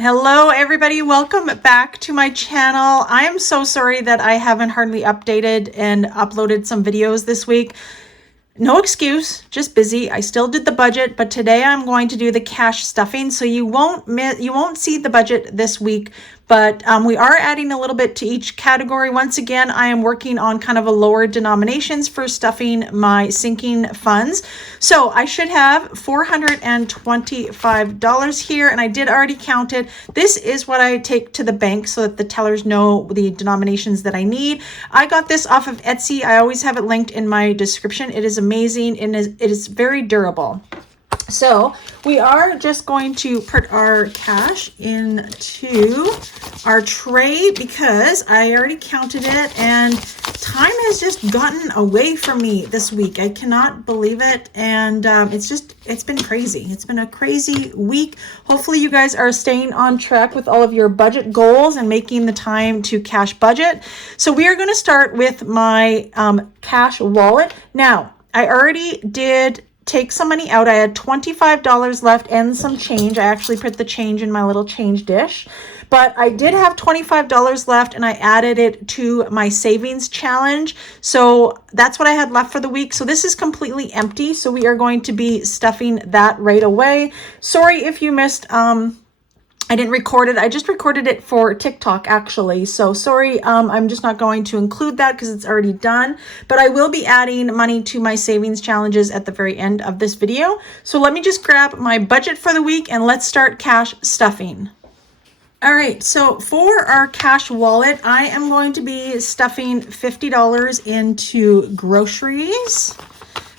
Hello everybody, welcome back to my channel. I am so sorry that I haven't hardly updated and uploaded some videos this week. No excuse, just busy. I still did the budget, but today I'm going to do the cash stuffing, so you won't see the budget this week, but we are adding a little bit to each category. Once again, I am working on kind of a lower denominations for stuffing my sinking funds. So I should have $425 here, and I did already count it. This is what I take to the bank so that the tellers know the denominations that I need. I got this off of Etsy. I always have it linked in my description. It is amazing and it is very durable. So we are just going to put our cash into our tray because I already counted it and time has just gotten away from me this week. I cannot believe it. And it's been crazy. It's been a crazy week. Hopefully you guys are staying on track with all of your budget goals and making the time to cash budget. So we are going to start with my cash wallet. Now, I already did take some money out. I had $25 left and some change. I actually put the change in my little change dish, but I did have $25 left and I added it to my savings challenge. So that's what I had left for the week. So this is completely empty. So we are going to be stuffing that right away. Sorry if you missed, I didn't record it. I just recorded it for TikTok actually. So sorry, I'm just not going to include that because it's already done. But I will be adding money to my savings challenges at the very end of this video. So let me just grab my budget for the week and let's start cash stuffing. All right, so for our cash wallet, I am going to be stuffing $50 into groceries.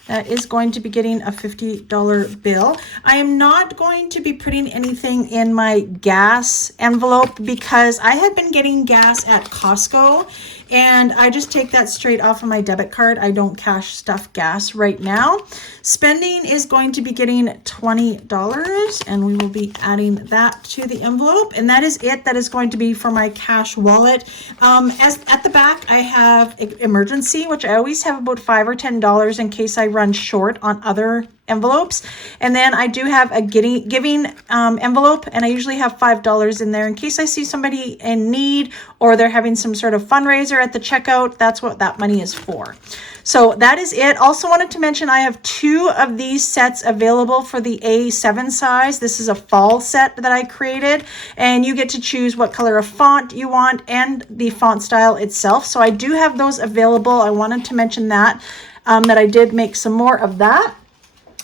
That is going to be getting a $50 bill. I am not going to be putting anything in my gas envelope because I have been getting gas at Costco and I just take that straight off of my debit card. I don't cash stuff gas right now. Spending is going to be getting $20 and we will be adding that to the envelope. And that is it. That is going to be for my cash wallet. As at the back, I have emergency, which I always have about $5 or $10 in case I run short on other envelopes. And then I do have a giving envelope, and I usually have $5 in there in case I see somebody in need or they're having some sort of fundraiser at the checkout. That's what that money is for. So that is it. Also wanted to mention I have 2 of these sets available for the A7 size. This is a fall set that I created, and you get to choose what color of font you want and the font style itself. So I do have those available. I wanted to mention that I did make some more of that.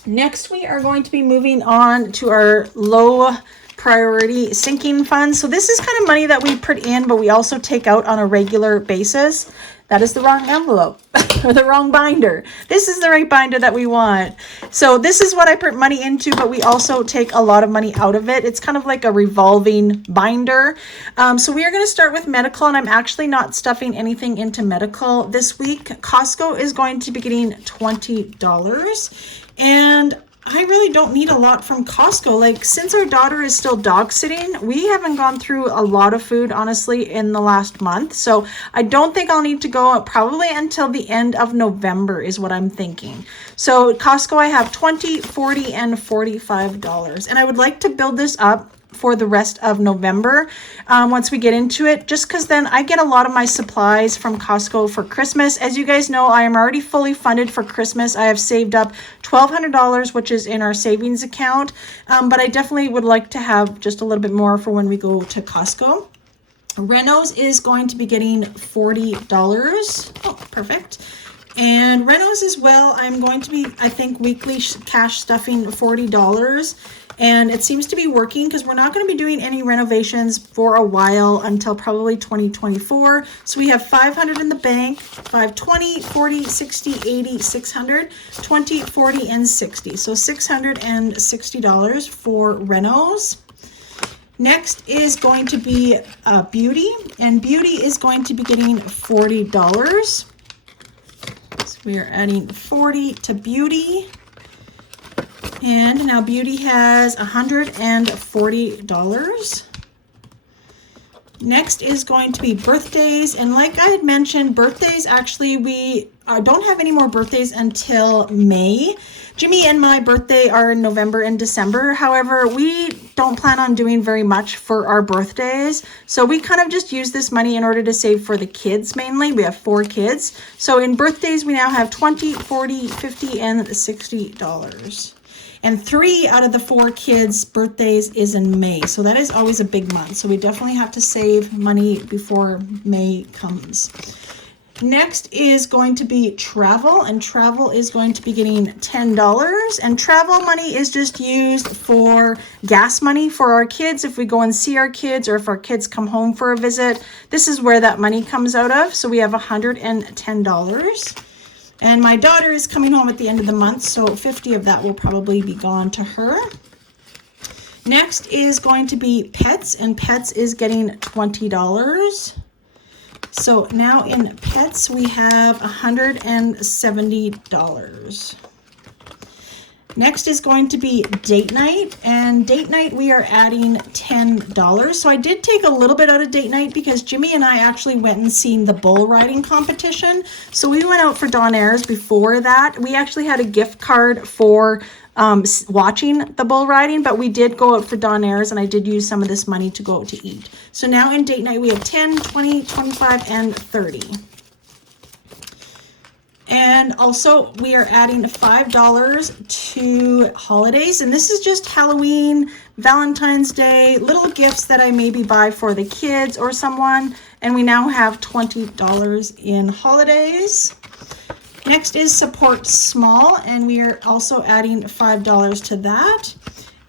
Next, we are going to be moving on to our low priority sinking fund. So this is kind of money that we put in, but we also take out on a regular basis. That is the wrong envelope or the wrong binder. This is the right binder that we want. So this is what I put money into, but we also take a lot of money out of it. It's kind of like a revolving binder. So we are going to start with medical, and I'm actually not stuffing anything into medical this week. Costco is going to be getting $20. And I really don't need a lot from Costco. Like, since our daughter is still dog sitting, we haven't gone through a lot of food, honestly, in the last month. So I don't think I'll need to go probably until the end of November is what I'm thinking. So Costco, I have $20, $40, and $45. And I would like to build this up for the rest of November once we get into it, just because then I get a lot of my supplies from Costco for Christmas. As you guys know, I am already fully funded for Christmas. I have saved up $1,200, which is in our savings account, but I definitely would like to have just a little bit more for when we go to Costco. Reynolds is going to be getting $40. Oh, perfect. And Reynolds as well, I'm going to be, I think, weekly cash stuffing $40. And it seems to be working because we're not going to be doing any renovations for a while until probably 2024. So we have 500 in the bank, 520, 40, 60, 80, 600, 20, 40, and 60. So $660 for Reynolds. Next is going to be Beauty, and Beauty is going to be getting $40. So we are adding 40 to Beauty. And now Beauty has $140. Next is going to be birthdays. And like I had mentioned, birthdays, actually, we don't have any more birthdays until May. Jimmy and my birthday are in November and December. However, we don't plan on doing very much for our birthdays. So we kind of just use this money in order to save for the kids mainly. We have 4 kids. So in birthdays, we now have $20, $40, $50, and $60. And 3 out of the 4 kids' birthdays is in May. So that is always a big month. So we definitely have to save money before May comes. Next is going to be travel, and travel is going to be getting $10. And travel money is just used for gas money for our kids. If we go and see our kids, or if our kids come home for a visit, this is where that money comes out of. So we have $110. And my daughter is coming home at the end of the month, so 50 of that will probably be gone to her. Next is going to be pets, and pets is getting $20. So now in pets, we have $170. Next is going to be date night, and date night we are adding $10. So I did take a little bit out of date night because Jimmy and I actually went and seen the bull riding competition. So we went out for Donairs before that. We actually had a gift card for watching the bull riding, but we did go out for Donairs, and I did use some of this money to go out to eat. So now in date night we have 10, 20, 25, and 30. And also we are adding $5 to holidays, and this is just Halloween, Valentine's Day, little gifts that I maybe buy for the kids or someone, and we now have $20 in holidays. Next is support small, and we are also adding $5 to that.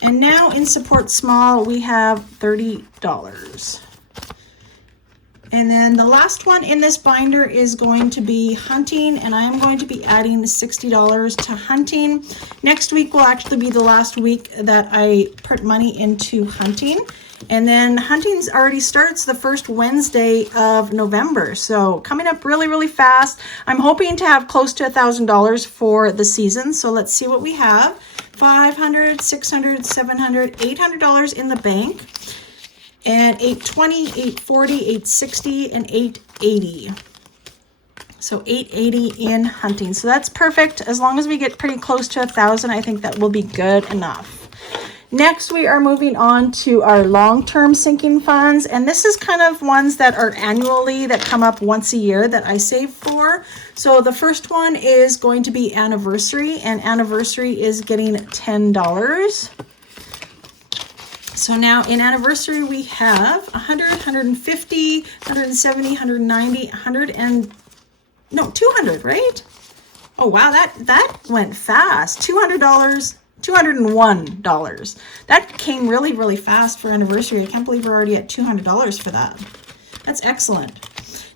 And now in support small, we have $30. And then the last one in this binder is going to be hunting, and I am going to be adding $60 to hunting. Next week will actually be the last week that I put money into hunting. And then hunting already starts the first Wednesday of November. So coming up really, really fast. I'm hoping to have close to $1,000 for the season. So let's see what we have. $500, $600, $700, $800 in the bank. And $820, $840, $860, and $880. So $880 in hunting. So that's perfect. As long as we get pretty close to 1,000, I think that will be good enough. Next, we are moving on to our long-term sinking funds. And this is kind of ones that are annually, that come up once a year that I save for. So the first one is going to be anniversary, and anniversary is getting $10. So now in anniversary, we have 100, 150, 170, 190, 200, right? Oh, wow, that went fast. $200, $201. That came really, really fast for anniversary. I can't believe we're already at $200 for that. That's excellent.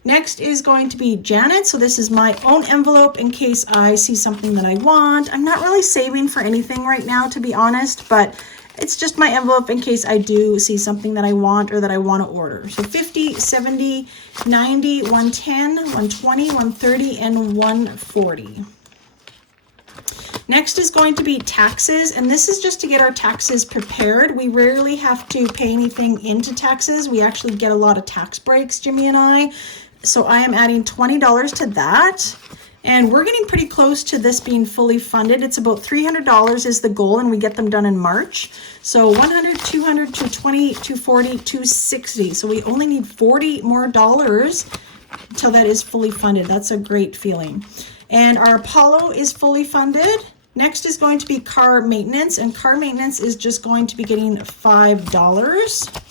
Next is going to be Janet. So this is my own envelope in case I see something that I want. I'm not really saving for anything right now, to be honest, but it's just my envelope in case I do see something that I want or that I want to order. So 50, 70, 90, 110, 120, 130, and 140. Next is going to be taxes, and this is just to get our taxes prepared. We rarely have to pay anything into taxes. We actually get a lot of tax breaks, Jimmy and I. So I am adding $20 to that. And we're getting pretty close to this being fully funded. It's about $300 is the goal, and we get them done in March. So 100, 200, 220, 240, 260. So we only need $40 more till that is fully funded. That's a great feeling. And our Apollo is fully funded. Next is going to be car maintenance, and car maintenance is just going to be getting $5.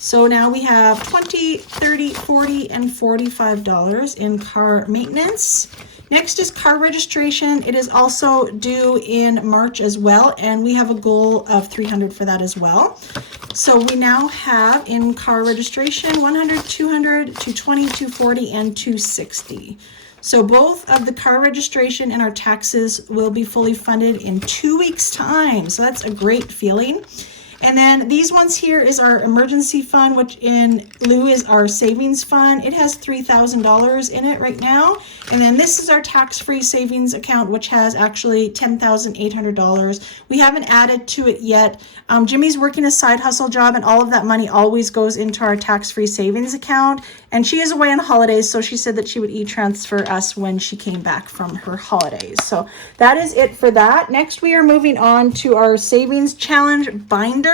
So now we have $20, $30, $40, and $45 in car maintenance. Next is car registration. It is also due in March as well, and we have a goal of $300 for that as well. So we now have in car registration 100, 200, 220, 240, and 260. So both of the car registration and our taxes will be fully funded in 2 weeks' time. So that's a great feeling. And then these ones here is our emergency fund, which in lieu is our savings fund. It has $3,000 in it right now. And then this is our tax-free savings account, which has actually $10,800. We haven't added to it yet. Jimmy's working a side hustle job, and all of that money always goes into our tax-free savings account. And she is away on holidays, so she said that she would e-transfer us when she came back from her holidays. So that is it for that. Next, we are moving on to our savings challenge binder.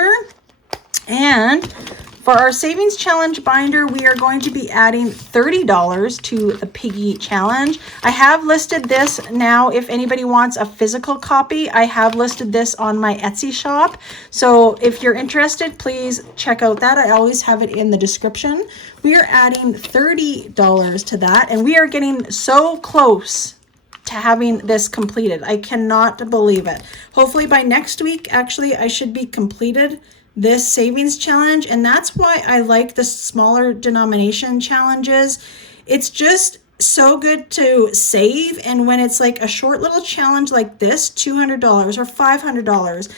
And for our savings challenge binder, we are going to be adding $30 to the piggy challenge. I have listed this now. If anybody wants a physical copy, I have listed this on my Etsy shop. So if you're interested, please check out that. I always have it in the description. We are adding $30 to that, and we are getting so close to having this completed. I cannot believe it. Hopefully by next week, actually, I should be completed this savings challenge. And that's why I like the smaller denomination challenges. It's just so good to save. And when it's like a short little challenge like this, $200 or $500,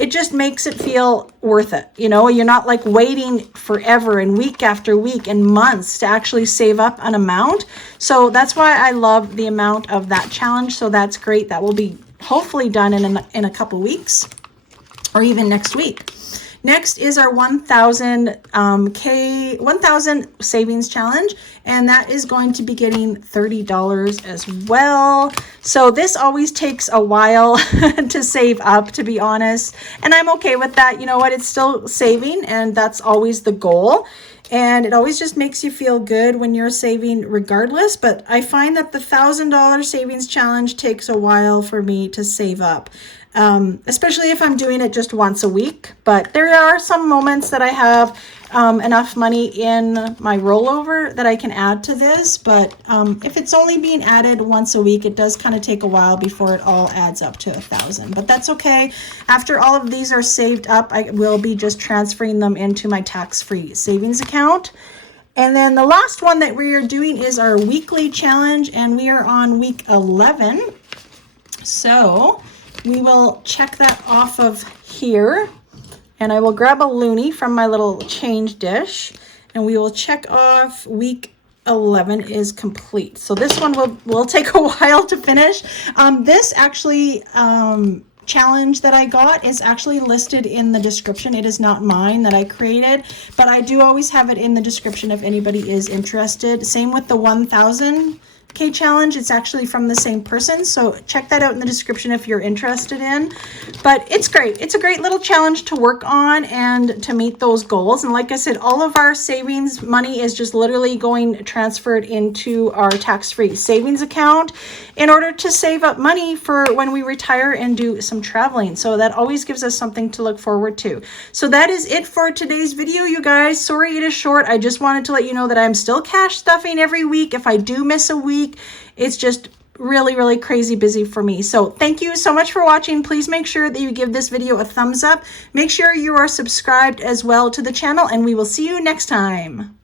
it just makes it feel worth it. You know, you're not like waiting forever and week after week and months to actually save up an amount. So that's why I love the amount of that challenge. So that's great. That will be hopefully done in a couple weeks or even next week. Next is our 1,000 savings challenge, and that is going to be getting $30 as well. So this always takes a while to save up, to be honest, and I'm okay with that. You know what? It's still saving, and that's always the goal. And it always just makes you feel good when you're saving regardless. But I find that the $1,000 savings challenge takes a while for me to save up. Especially if I'm doing it just once a week. But there are some moments that I have enough money in my rollover that I can add to this. But if it's only being added once a week, it does kind of take a while before it all adds up to 1,000. But that's okay. After all of these are saved up, I will be just transferring them into my tax-free savings account. And then the last one that we are doing is our weekly challenge, and we are on week 11. So we will check that off of here, and I will grab a loonie from my little change dish, and we will check off week 11 is complete. So this one will take a while to finish. This actually challenge that I got is actually listed in the description. It is not mine that I created, but I do always have it in the description if anybody is interested. Same with the 1,000 challenge. It's actually from the same person, so check that out in the description if you're interested in. But it's great. It's a great little challenge to work on and to meet those goals. And like I said, all of our savings money is just literally going transferred into our tax-free savings account in order to save up money for when we retire and do some traveling. So that always gives us something to look forward to. So that is it for today's video, you guys. Sorry it is short. I just wanted to let you know that I'm still cash stuffing every week. If I do miss a week, it's just really crazy busy for me. So thank you so much for watching. Please make sure that you give this video a thumbs up. Make sure you are subscribed as well to the channel, and we will see you next time.